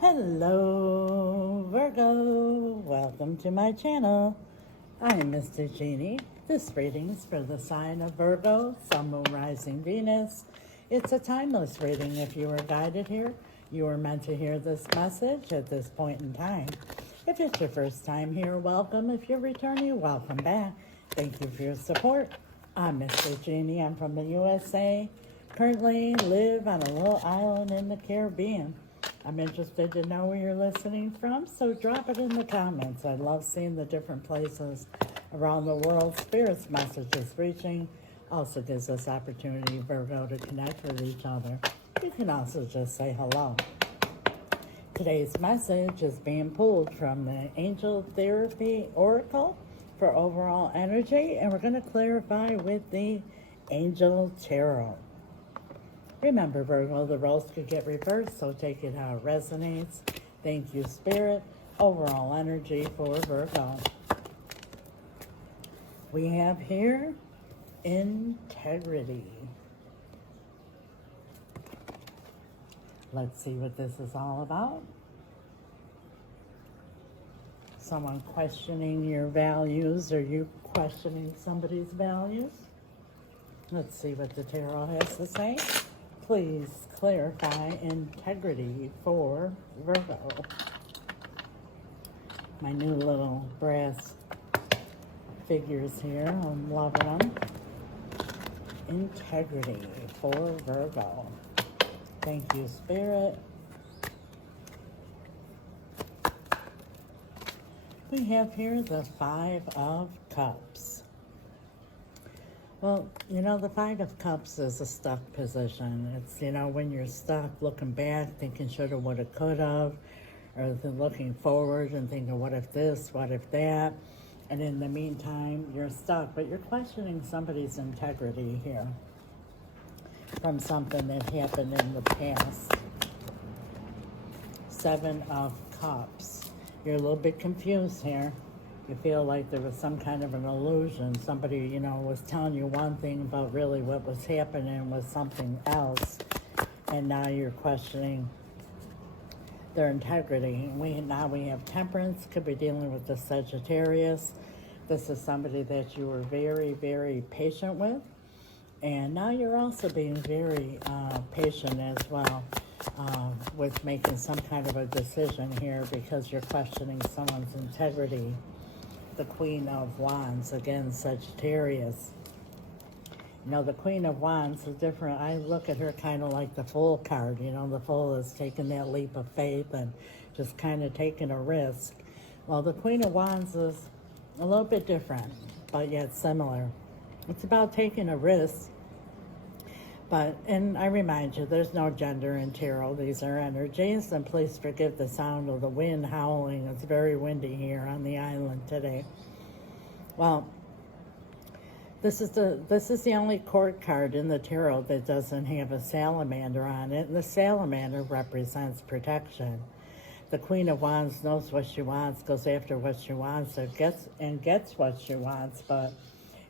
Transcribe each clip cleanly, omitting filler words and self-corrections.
Hello, Virgo. Welcome to my channel. I'm Mr. Jeanne. This reading is for the sign of Virgo, Sun, Moon, Rising, Venus. It's a timeless reading. If you were guided here, you were meant to hear this message at this point in time. If it's your first time here, welcome. If you're returning, welcome back. Thank you for your support. I'm Mr. Jeanne. I'm from the USA. Currently live on a little island in the Caribbean. I'm interested to know where you're listening from, so drop it in the comments. I love seeing the different places around the world. Spirit's messages reaching also gives us opportunity, Virgo, to connect with each other. You can also just say hello. Today's message is being pulled from the Angel Therapy Oracle for overall energy, and we're going to clarify with the Angel Tarot. Remember, Virgo, the roles could get reversed, so take it how it resonates. Thank you, Spirit. Overall energy for Virgo. We have here integrity. Let's see what this is all about. Someone questioning your values, or you questioning somebody's values. Let's see what the tarot has to say. Please clarify integrity for Virgo. My new little brass figures here, I'm loving them. Integrity for Virgo. Thank you, Spirit. We have here the Five of Cups. Well, you know, the Five of Cups is a stuck position. It's, you know, when you're stuck looking back, thinking shoulda, woulda, coulda, or looking forward and thinking, what if this, what if that? And in the meantime, you're stuck, but you're questioning somebody's integrity here from something that happened in the past. Seven of Cups. You're a little bit confused here. You feel like there was some kind of an illusion. Somebody, you know, was telling you one thing, but really what was happening was something else. And now you're questioning their integrity. Now we have Temperance, could be dealing with the Sagittarius. This is somebody that you were very, very patient with. And now you're also being very patient as well with making some kind of a decision here, because you're questioning someone's integrity. The Queen of Wands, again, Sagittarius. You know, the Queen of Wands is different. I look at her kind of like the Fool card. You know, the Fool is taking that leap of faith and just kind of taking a risk. Well, the Queen of Wands is a little bit different, but yet similar. It's about taking a risk. But, and I remind you, there's no gender in tarot. These are energies, and please forgive the sound of the wind howling. It's very windy here on the island today. Well, this is the only court card in the tarot that doesn't have a salamander on it, and the salamander represents protection. The Queen of Wands knows what she wants, goes after what she wants, and gets what she wants, but,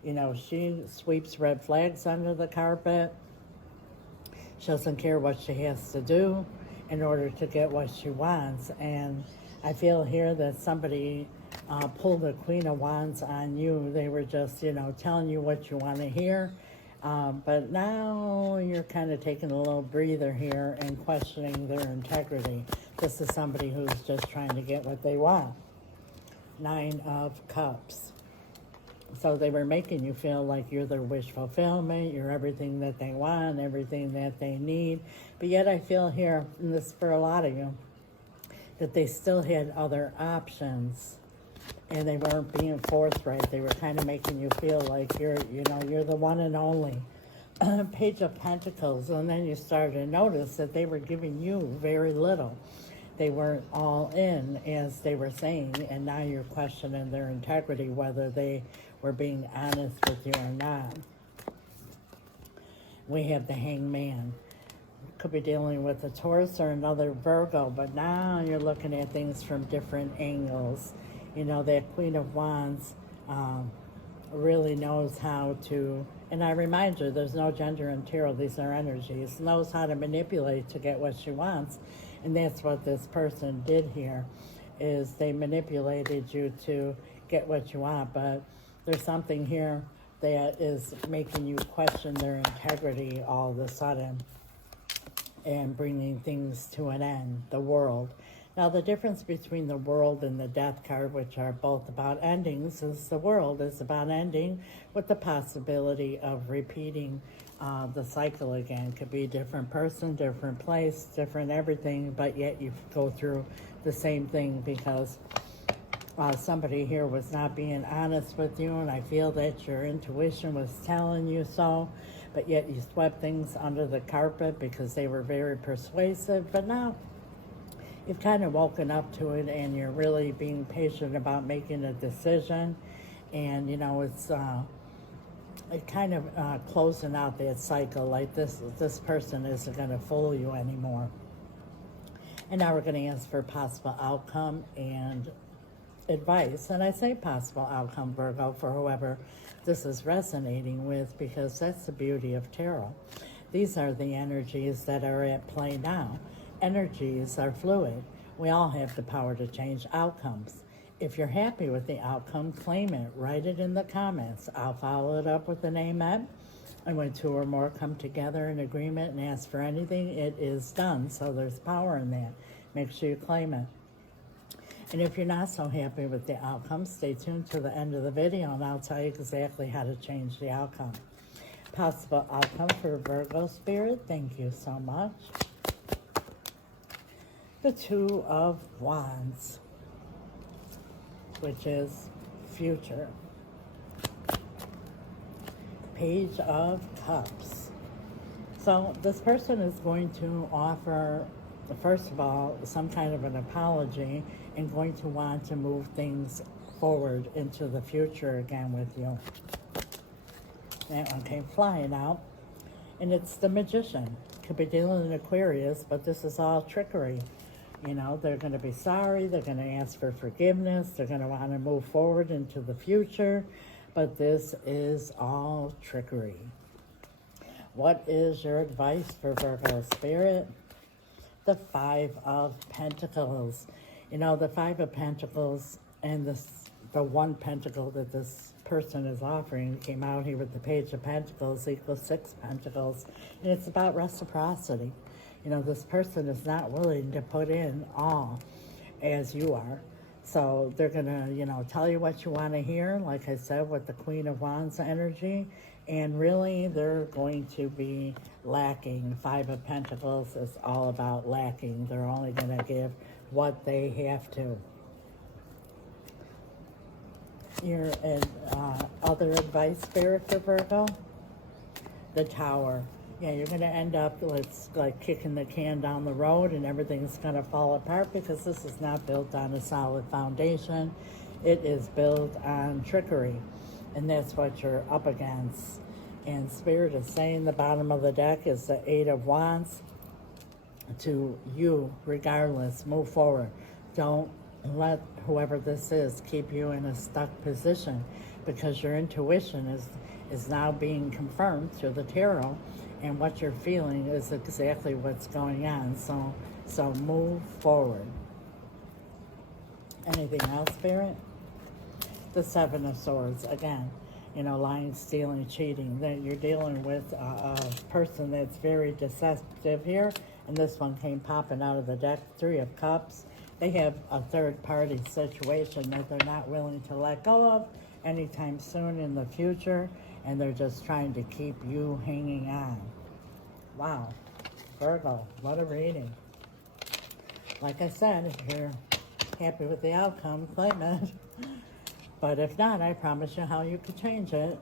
you know, she sweeps red flags under the carpet. She doesn't care what she has to do in order to get what she wants. And I feel here that somebody pulled the Queen of Wands on you. They were just, you know, telling you what you want to hear. But now you're kind of taking a little breather here and questioning their integrity. This is somebody who's just trying to get what they want. Nine of Cups. So they were making you feel like you're their wish fulfillment, you're everything that they want, everything that they need. But yet I feel here, and this for a lot of you, that they still had other options, and they weren't being forthright. They were kind of making you feel like you're the one and only. Page of Pentacles, and then you started to notice that they were giving you very little. They weren't all in, as they were saying, and now you're questioning their integrity, whether they were being honest with you or not. We have the Hangman. Could be dealing with a Taurus or another Virgo, but now you're looking at things from different angles. You know, that Queen of Wands really knows how to, and I remind you, there's no gender in tarot, these are energies, knows how to manipulate to get what she wants. And that's what this person did here, is they manipulated you to get what you want. But there's something here that is making you question their integrity all of a sudden and bringing things to an end, the world. Now, the difference between the world and the death card, which are both about endings, is the world is about ending with the possibility of repeating the cycle again. Could be a different person, different place, different everything, but yet you go through the same thing because somebody here was not being honest with you, and I feel that your intuition was telling you so, but yet you swept things under the carpet because they were very persuasive. But now you've kind of woken up to it, and you're really being patient about making a decision. And, you know, it's kind of closing out that cycle, like this person isn't going to fool you anymore. And now we're going to ask for possible outcome and advice. And I say possible outcome, Virgo, for whoever this is resonating with, because that's the beauty of tarot. These are the energies that are at play now. Energies are fluid. We all have the power to change outcomes. If you're happy with the outcome, claim it. Write it in the comments. I'll follow it up with an amen. And when two or more come together in agreement and ask for anything, it is done. So there's power in that. Make sure you claim it. And if you're not so happy with the outcome, stay tuned to the end of the video and I'll tell you exactly how to change the outcome. Possible outcome for Virgo spirit, thank you so much. The Two of Wands, which is future. Page of Cups. So this person is going to offer, first of all, some kind of an apology and going to want to move things forward into the future again with you. That one came flying out. And it's the Magician. Could be dealing in Aquarius, but this is all trickery. You know, they're going to be sorry. They're going to ask for forgiveness. They're going to want to move forward into the future. But this is all trickery. What is your advice for Virgo spirit? The Five of Pentacles. You know, the Five of Pentacles and the one pentacle that this person is offering came out here with the Page of Pentacles equals 6 pentacles. And it's about reciprocity. You know, this person is not willing to put in all as you are. So they're going to, you know, tell you what you want to hear, like I said, with the Queen of Wands energy. And really, they're going to be lacking. Five of Pentacles is all about lacking. They're only going to give what they have to. Your other advice, spirit, for Virgo? The Tower. Yeah, you're going to end up, it's like kicking the can down the road and everything's going to fall apart because this is not built on a solid foundation. It is built on trickery, and that's what you're up against. And Spirit is saying the bottom of the deck is the Eight of Wands. To you, regardless, move forward. Don't let whoever this is keep you in a stuck position, because your intuition is now being confirmed through the tarot. And what you're feeling is exactly what's going on. So move forward. Anything else, Spirit? The Seven of Swords. Again, you know, lying, stealing, cheating. That you're dealing with a person that's very deceptive here. And this one came popping out of the deck. Three of Cups. They have a third-party situation that they're not willing to let go of anytime soon in the future. And they're just trying to keep you hanging on. Wow. Virgo, what a reading. Like I said, if you're happy with the outcome, claim it. But if not, I promise you how you could change it.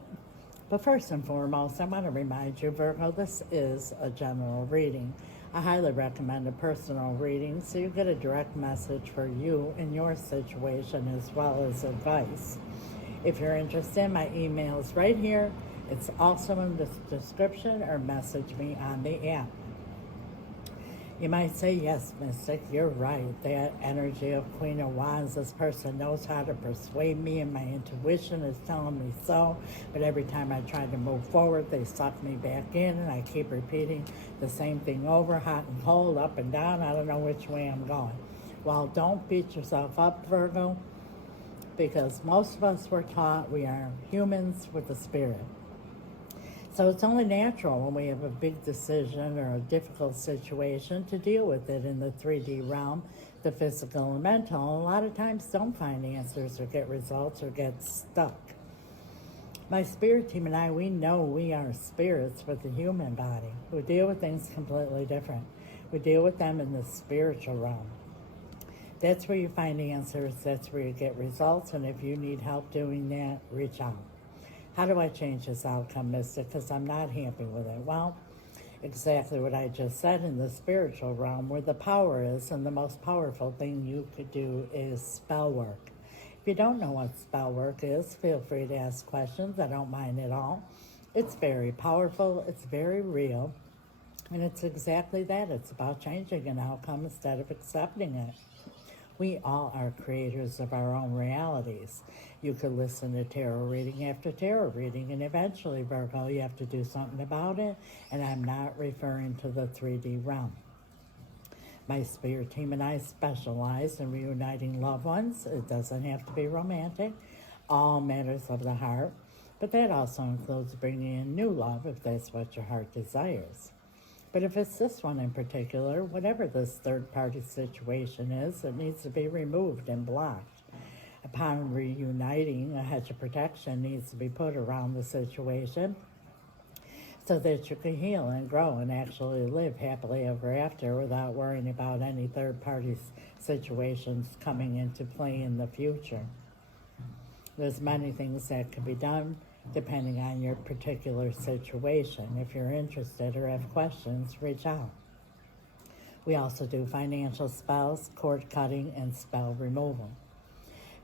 But first and foremost, I want to remind you, Virgo, this is a general reading. I highly recommend a personal reading so you get a direct message for you and your situation as well as advice. If you're interested, my email is right here. It's also in the description, or message me on the app. You might say, yes, Mystic, you're right. That energy of Queen of Wands, this person knows how to persuade me, and my intuition is telling me so. But every time I try to move forward, they suck me back in, and I keep repeating the same thing over, hot and cold, up and down. I don't know which way I'm going. Well, don't beat yourself up, Virgo, because most of us were taught we are humans with a spirit. So it's only natural when we have a big decision or a difficult situation to deal with it in the 3D realm, the physical and mental. A lot of times don't find answers or get results or get stuck. My spirit team and I, we know we are spirits with a human body. We deal with things completely different. We deal with them in the spiritual realm. That's where you find answers. That's where you get results. And if you need help doing that, reach out. How do I change this outcome, Mystic? Because I'm not happy with it. Well, exactly what I just said in the spiritual realm, where the power is, and the most powerful thing you could do is spell work. If you don't know what spell work is, feel free to ask questions. I don't mind at all. It's very powerful. It's very real. And it's exactly that. It's about changing an outcome instead of accepting it. We all are creators of our own realities. You could listen to tarot reading after tarot reading, and eventually, Virgo, you have to do something about it, and I'm not referring to the 3D realm. My spirit team and I specialize in reuniting loved ones. It doesn't have to be romantic, all matters of the heart, but that also includes bringing in new love if that's what your heart desires. But if it's this one in particular, whatever this third-party situation is, it needs to be removed and blocked. Upon reuniting, a hedge of protection needs to be put around the situation so that you can heal and grow and actually live happily ever after without worrying about any third-party situations coming into play in the future. There's many things that can be done depending on your particular situation. If you're interested or have questions, reach out. We also do financial spells, cord cutting, and spell removal.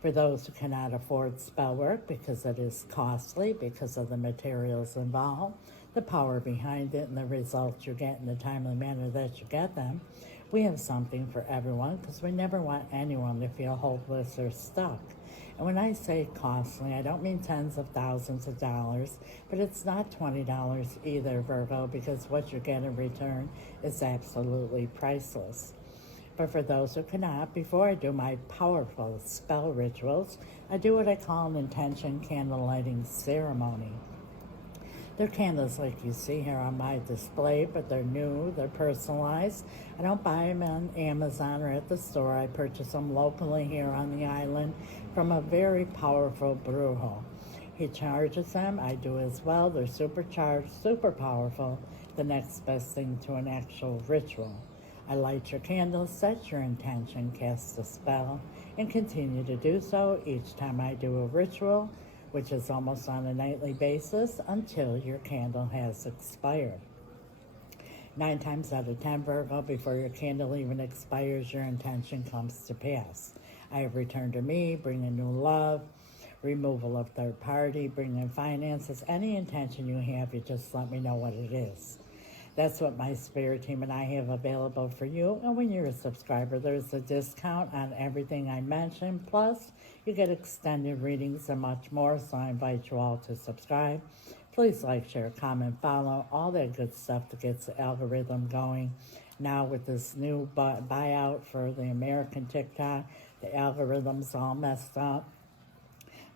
For those who cannot afford spell work because it is costly, because of the materials involved, the power behind it, and the results you get in the timely manner that you get them, we have something for everyone because we never want anyone to feel hopeless or stuck. And when I say costly, I don't mean tens of thousands of dollars, but it's not $20 either, Virgo, because what you get in return is absolutely priceless. But for those who cannot, before I do my powerful spell rituals, I do what I call an intention candle lighting ceremony. They're candles like you see here on my display, but they're new, they're personalized. I don't buy them on Amazon or at the store. I purchase them locally here on the island from a very powerful brujo. He charges them, I do as well. They're supercharged, super powerful, the next best thing to an actual ritual. I light your candle, set your intention, cast a spell, and continue to do so each time I do a ritual, which is almost on a nightly basis, until your candle has expired. 9 times out of 10, Virgo, before your candle even expires, your intention comes to pass. I have returned to me, bringing new love, removal of third party, bringing finances, any intention you have, you just let me know what it is. That's what my spirit team and I have available for you. And when you're a subscriber, there's a discount on everything I mentioned. Plus, you get extended readings and much more. So I invite you all to subscribe. Please like, share, comment, follow, all that good stuff that gets the algorithm going. Now with this new buyout for the American TikTok, the algorithm's all messed up.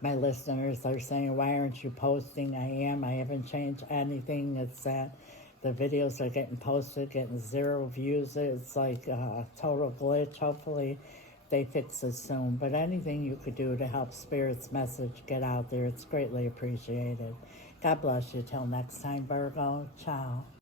My listeners are saying, why aren't you posting? I haven't changed anything. It's that the videos are getting posted, getting 0 views. It's like a total glitch. Hopefully they fix it soon. But anything you could do to help Spirit's message get out there, it's greatly appreciated. God bless you. Till next time, Virgo. Ciao.